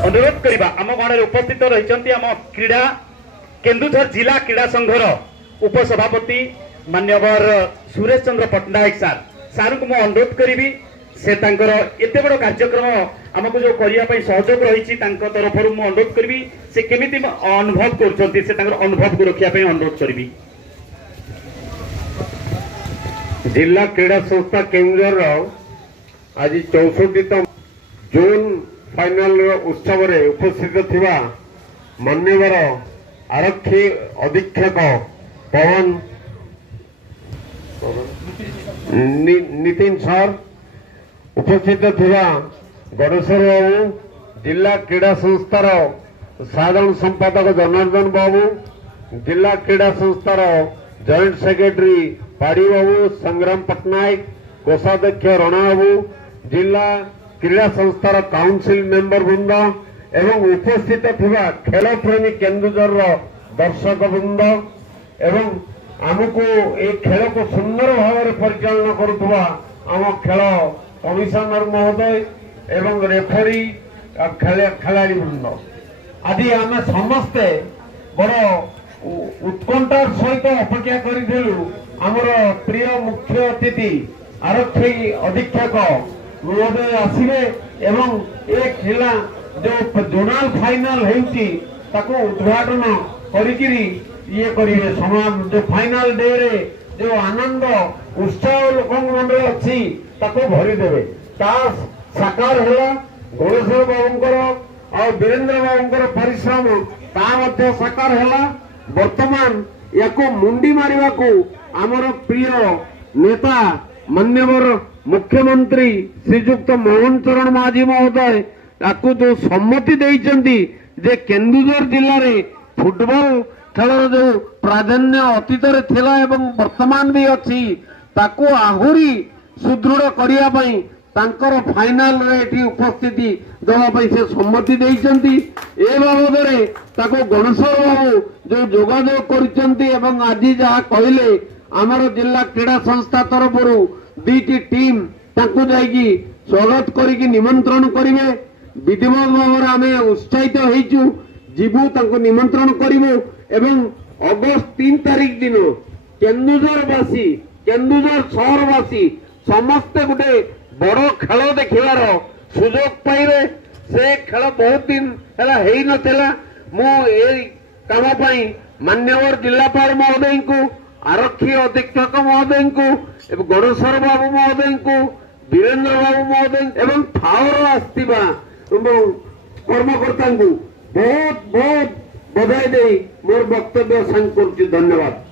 अनुरोध करवा आम गण में उपस्थित रही आम क्रीड़ा केन्दुझर जिला क्रीड़ा संघर उपसभापति मान्यवर सुरेश चंद्र पट्टनायक सार को मुझे अनुरोध करी से एत बड़ कार्यक्रम आमको जो करने सहयोग रही तरफ मुझे अनुरोध करी से केमी अनुभव कर अनुभव को रखापी अनुरोध करी। जिला क्रीड़ा संस्था केन्दुझर आज 64तम जून फाइनल उत्सव रे उपस्थित थिबा मान्यवर आरक्षी अधीक्षक पवन नितिन सर उपस्थित थिबा गणेश्वर बाबू जिला क्रीड़ा संस्थार साधारण संपादक जनार्दन बाबू जिला क्रीड़ा संस्थार जॉइंट सेक्रेटरी पाड़ी बाबू संग्राम पट्टनायक कोषाध्यक्ष रणा बाबू जिला क्रीड़ा संस्थार काउंसिल मेंबर वृंद एवं उपस्थित थिबा खेल प्रेमी केन्दुझर दर्शक वृंद एवं आमको ए खेल को सुंदर भाव में परिचालन करुवा आम खेल कमिशनर महोदय एवं रेफरी खेलाड़ी वृंद आदि आम समस्ते बड़ उत्कंठार सहित अपेक्षा करूँ आमर प्रिय मुख्य अतिथि आरक्षी अधीक्षक महोदय आसवे एवं ए खेला जो जोनाल फाइनल होती उद्घाटन करिकिरी ये करिए समाज जो फाइनल डे रे जो आनंद उत्साह लोक मन अच्छी भरीदेवे ता साकार है गणेश्वर बाबूंकर और वीरेंद्र बाबूंकर परिश्रम ता साकार है। वर्तमान या मुंडी मारिबा को आमर प्रिय नेता मान्यवर मुख्यमंत्री श्रीजुक्त मोहन चरण माझी महोदय ताकू जो सम्मति देइचंती जे केन्दुझर जिले रे फुटबॉल खेलर जो प्राधान्य अतीत रे थिला एवं वर्तमान भी अच्छी ताकू आहुरी सुदृढ़ करिया पई तांकर फाइनल रे एठी उपस्थिति देवा पई से सम्मति देइचंती ए बाबद रे ताको गणेश्वर बाबू जो जोगाजोग करिचंती एवं आजि जहा कहिले आमर जिला क्रीड़ा संस्था तरफरु दुईटी टीम ताकू जाइकी स्वागत करिकी निमंत्रण करिवे विधिवत भाव आम उत्साहित होइचु जीवु तांको निमंत्रण करिवु एवं अगस्त 3 तारीख दिन केन्दुझरवासी केन्दुझर सहरवासी समस्ते गोटे बड़ खेल देखिबार सुजोग पाइबे। से खेल बहुत दिन है नथिला मु ए काम पई मान्यवर जिलापाल महोदय को आरक्षी अधीक्षक महोदय को गणेश्वर बाबू महोदय को वीरेंद्र बाबू महोदय एवं फावर आसथिबा कर्मकर्ता को बहुत बहुत बधाई दे मोर वक्तव्य सांग कर धन्यवाद।